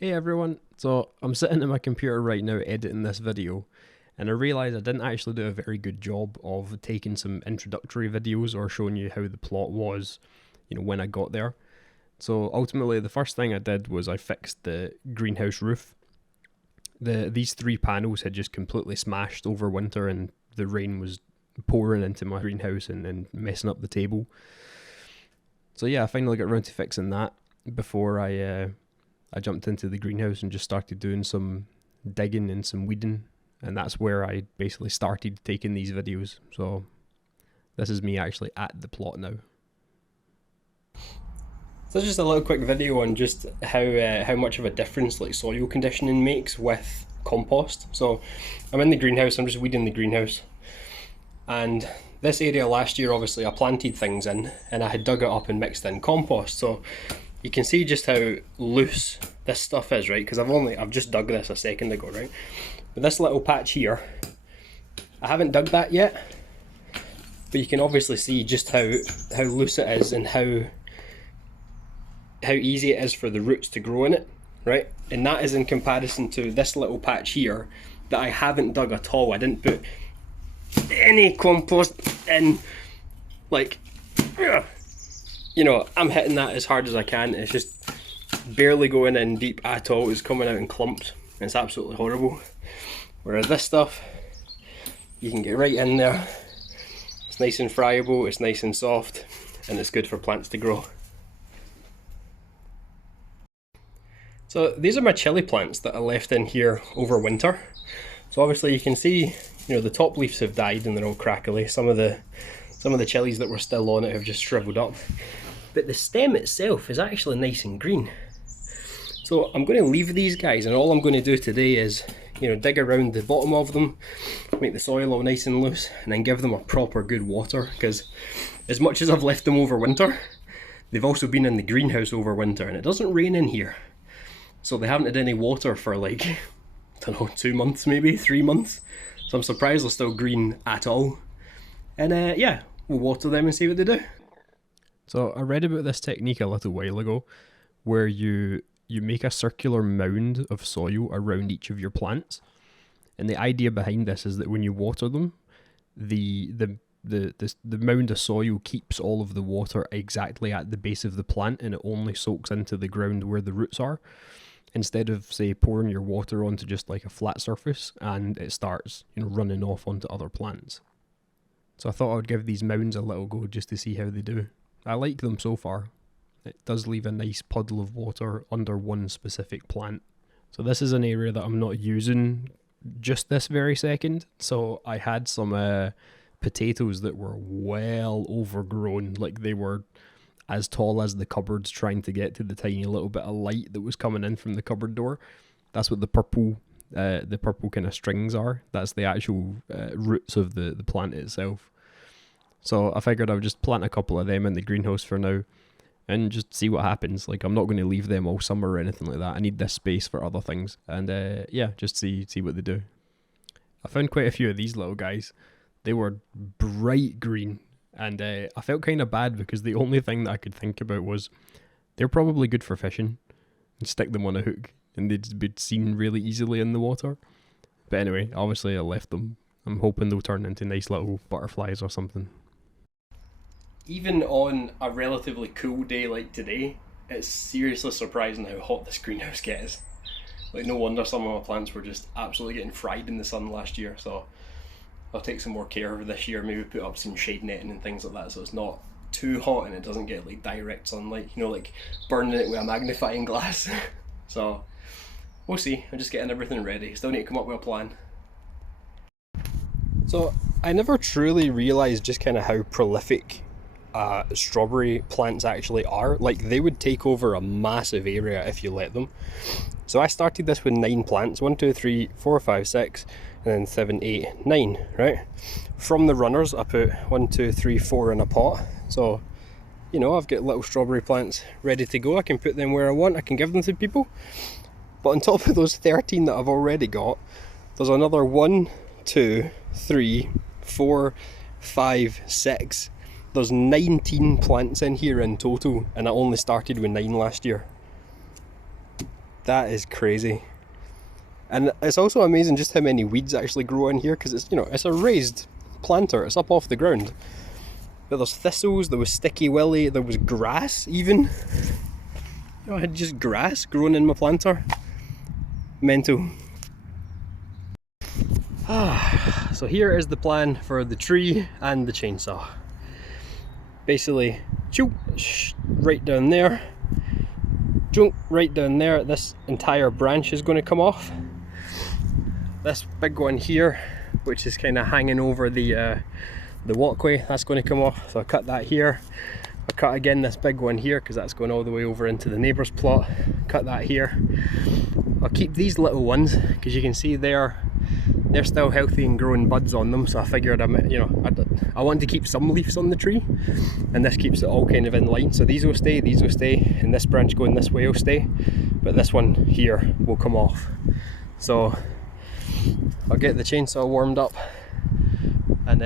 Hey everyone, so I'm sitting at my computer right now editing this video, and I realised I didn't actually do a very good job of taking some introductory videos or showing you how the plot was, when I got there. So ultimately the first thing I did was I fixed the greenhouse roof. These three panels had just completely smashed over winter and the rain was pouring into my greenhouse and messing up the table. So yeah, I finally got around to fixing that before I jumped into the greenhouse and just started doing some digging and some weeding, and that's where I basically started taking these videos. So this is me actually at the plot now. So just a little quick video on just how much of a difference like soil conditioning makes with compost. So I'm in the greenhouse, I'm just weeding the greenhouse, and this area last year obviously I planted things in and I had dug it up and mixed in compost. So you can see just how loose this stuff is, right? Because I've just dug this a second ago, right? But this little patch here, I haven't dug that yet, but you can obviously see just how loose it is and how easy it is for the roots to grow in it, right? And that is in comparison to this little patch here that I haven't dug at all. I didn't put any compost in. Like, I'm hitting that as hard as I can. It's just barely going in deep at all. It's coming out in clumps. It's absolutely horrible. Whereas this stuff, you can get right in there. It's nice and friable, it's nice and soft, and it's good for plants to grow. So these are my chili plants that I left in here over winter. So obviously you can see, the top leaves have died and they're all crackly. Some of the chilies that were still on it have just shriveled up. But the stem itself is actually nice and green. So I'm going to leave these guys, and all I'm going to do today is, dig around the bottom of them, make the soil all nice and loose, and then give them a proper good water, because as much as I've left them over winter, they've also been in the greenhouse over winter, and it doesn't rain in here. So they haven't had any water for like, I don't know, 2 months maybe, 3 months. So I'm surprised they're still green at all. And yeah, we'll water them and see what they do. So I read about this technique a little while ago, where you make a circular mound of soil around each of your plants, and the idea behind this is that when you water them, the mound of soil keeps all of the water exactly at the base of the plant, and it only soaks into the ground where the roots are, instead of, say, pouring your water onto just like a flat surface and it starts running off onto other plants. So I thought I would give these mounds a little go just to see how they do. I like them so far. It does leave a nice puddle of water under one specific plant. So this is an area that I'm not using just this very second. So I had some potatoes that were well overgrown, like they were as tall as the cupboards, trying to get to the tiny little bit of light that was coming in from the cupboard door. That's what the purple kind of strings are. That's the actual roots of the plant itself. So I figured I would just plant a couple of them in the greenhouse for now and just see what happens. Like, I'm not going to leave them all summer or anything like that. I need this space for other things. And yeah, just see what they do. I found quite a few of these little guys. They were bright green, and I felt kind of bad because the only thing that I could think about was they're probably good for fishing, and stick them on a hook and they'd be seen really easily in the water. But anyway, obviously I left them. I'm hoping they'll turn into nice little butterflies or something. Even on a relatively cool day like today, it's seriously surprising how hot this greenhouse gets. Like, no wonder some of my plants were just absolutely getting fried in the sun last year. So I'll take some more care of this year, maybe put up some shade netting and things like that, so it's not too hot and it doesn't get like direct sunlight, like burning it with a magnifying glass. So we'll see. I'm just getting everything ready. Still need to come up with a plan. So I never truly realised just kind of how prolific strawberry plants actually are. Like, they would take over a massive area if you let them. So I started this with 9 plants, 1, 2, 3, 4, 5, 6, and then 7, 8, 9, right? From the runners, I put 1, 2, 3, 4 in a pot. So, I've got little strawberry plants ready to go. I can put them where I want, I can give them to people. But on top of those 13 that I've already got, there's another 1, 2, 3, 4, 5, 6. There's 19 plants in here in total, and I only started with 9 last year. That is crazy. And it's also amazing just how many weeds actually grow in here, because it's, you know, it's a raised planter, it's up off the ground. But there's thistles, there was sticky willy, there was grass even. You know, I had just grass growing in my planter. Mental. So here is the plan for the tree and the chainsaw. Basically, right down there, right down there, this entire branch is going to come off. This big one here, which is kind of hanging over the walkway, that's going to come off. So I cut that here. I cut again this big one here because that's going all the way over into the neighbour's plot. Cut that here. I'll keep these little ones because you can see they're still healthy and growing buds on them. So I figured I wanted to keep some leaves on the tree, and this keeps it all kind of in line. So these will stay, and this branch going this way will stay, but this one here will come off. So I'll get the chainsaw warmed up, and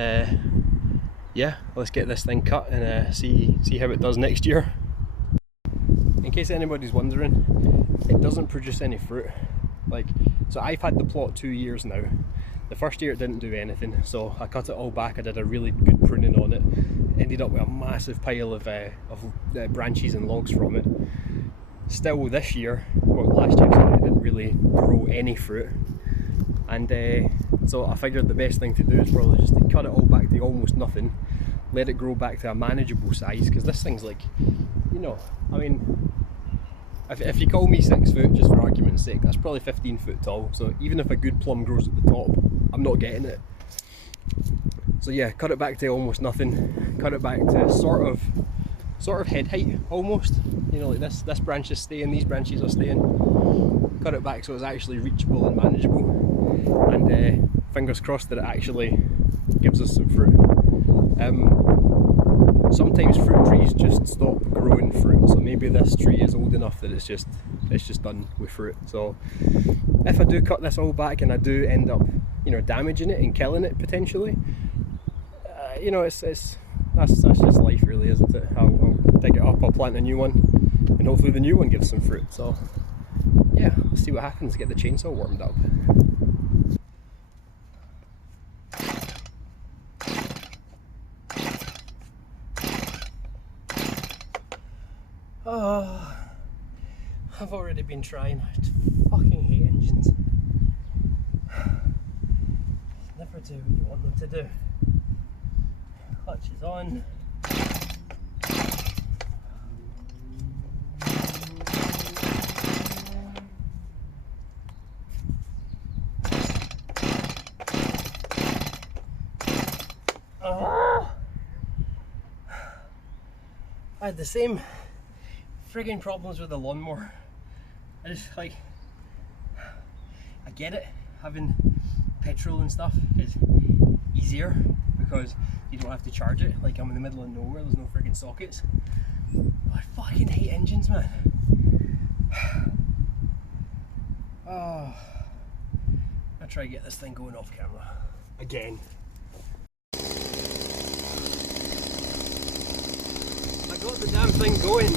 yeah, let's get this thing cut and see how it does next year. In case anybody's wondering, it doesn't produce any fruit. So I've had the plot 2 years now. The first year it didn't do anything, so I cut it all back. I did a really good pruning on it. Ended up with a massive pile of branches and logs from it. Still this year, or last year, sorry, it didn't really grow any fruit. And so I figured the best thing to do is probably just to cut it all back to almost nothing, let it grow back to a manageable size, because this thing's like, you know, I mean, if you call me 6 foot, just for argument's sake, that's probably 15 foot tall. So even if a good plum grows at the top, I'm not getting it. So yeah, cut it back to almost nothing. Cut it back to sort of head height almost. You know, like this branch is staying, these branches are staying. Cut it back so it's actually reachable and manageable. And fingers crossed that it actually gives us some fruit. Sometimes fruit trees just stop growing fruit, so maybe this tree is old enough that it's just done with fruit. So if I do cut this all back and I do end up, you know, damaging it and killing it potentially, you know, that's just life really, isn't it? I'll dig it up, I'll plant a new one, and hopefully the new one gives some fruit. So yeah, let's see what happens, get the chainsaw warmed up. Oh, I've already been trying. I fucking hate engines. Never do what you want them to do. Clutch is on. Oh. I had the same frigging problems with the lawnmower. I just I get it, having petrol and stuff is easier because you don't have to charge it. Like, I'm in the middle of nowhere, there's no frigging sockets. But I fucking hate engines, man. Oh, I'll try to get this thing going off camera again. I got the damn thing going.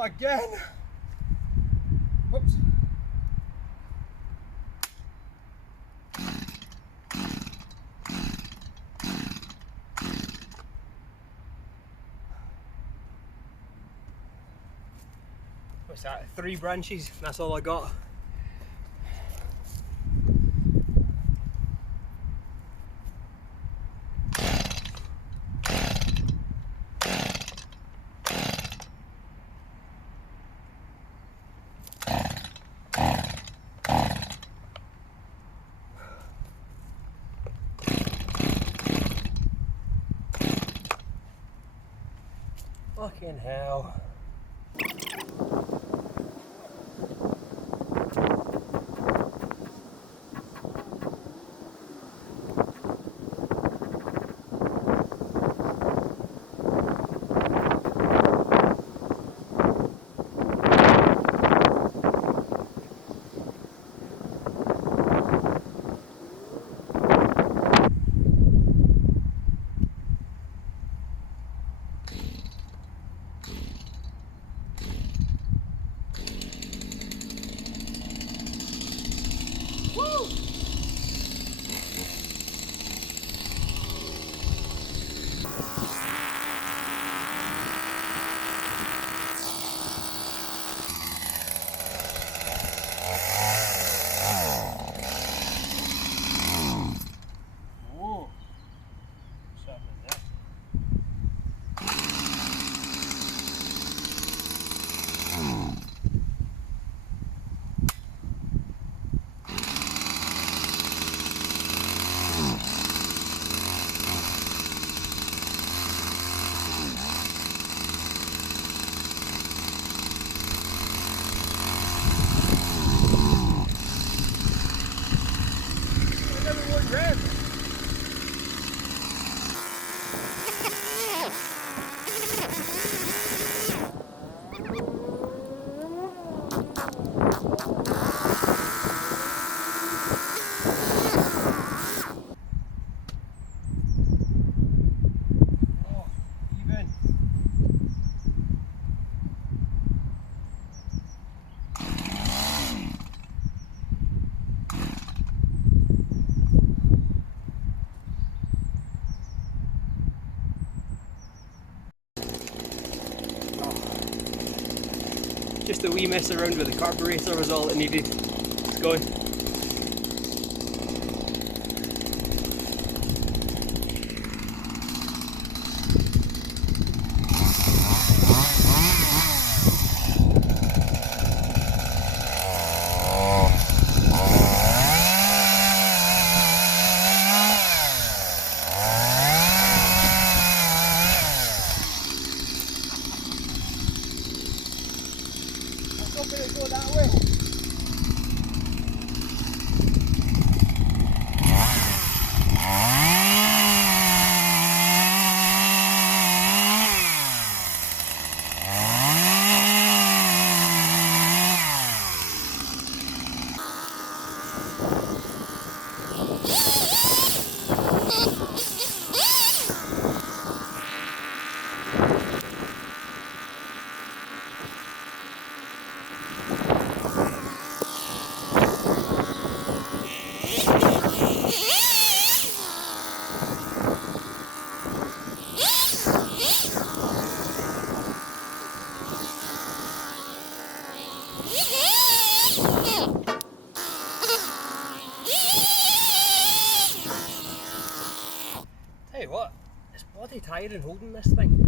Not again. Whoops. What's that? 3 branches, that's all I got. Fucking hell. Just a wee mess around with the carburetor was all it needed. It's going. Go that way. Tell you what, it's bloody tiring holding this thing.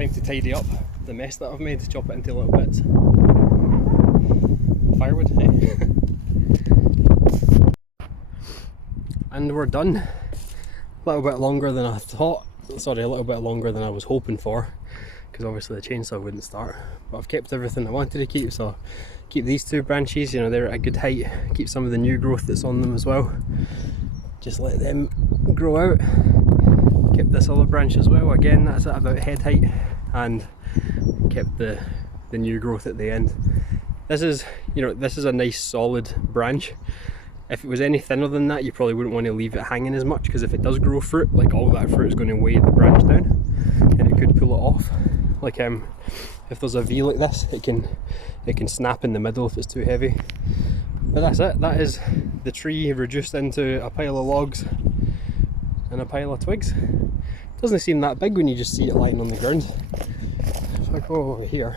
time to tidy up the mess that I've made, chop it into little bits. Firewood, eh? And we're done. A little bit longer than I thought, sorry, a little bit longer than I was hoping for, because obviously the chainsaw wouldn't start. But I've kept everything I wanted to keep, so keep these two branches, you know, they're at a good height, keep some of the new growth that's on them as well. Just let them grow out. Kept this other branch as well, again that's at about head height, and kept the new growth at the end. This is, you know, this is a nice solid branch. If it was any thinner than that, you probably wouldn't want to leave it hanging as much, because if it does grow fruit, like all that fruit is going to weigh the branch down and it could pull it off. Like if there's a V like this, it can snap in the middle if it's too heavy. But that's it, that is the tree reduced into a pile of logs and a pile of twigs. Doesn't seem that big when you just see it lying on the ground. If I go over here,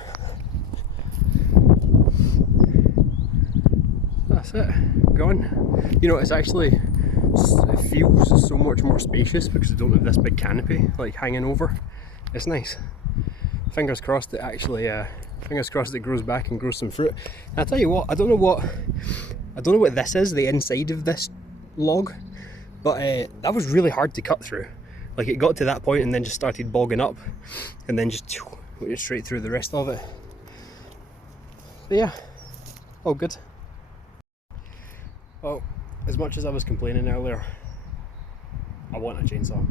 that's it, gone. You know, it's actually, it feels so much more spacious because I don't have this big canopy like hanging over. It's nice. Fingers crossed it actually, fingers crossed it grows back and grows some fruit. And I tell you what, I don't know what this is, the inside of this log, but that was really hard to cut through. Like it got to that point and then just started bogging up, and then just went straight through the rest of it. But yeah, all good. Well, as much as I was complaining earlier, I want a chainsaw.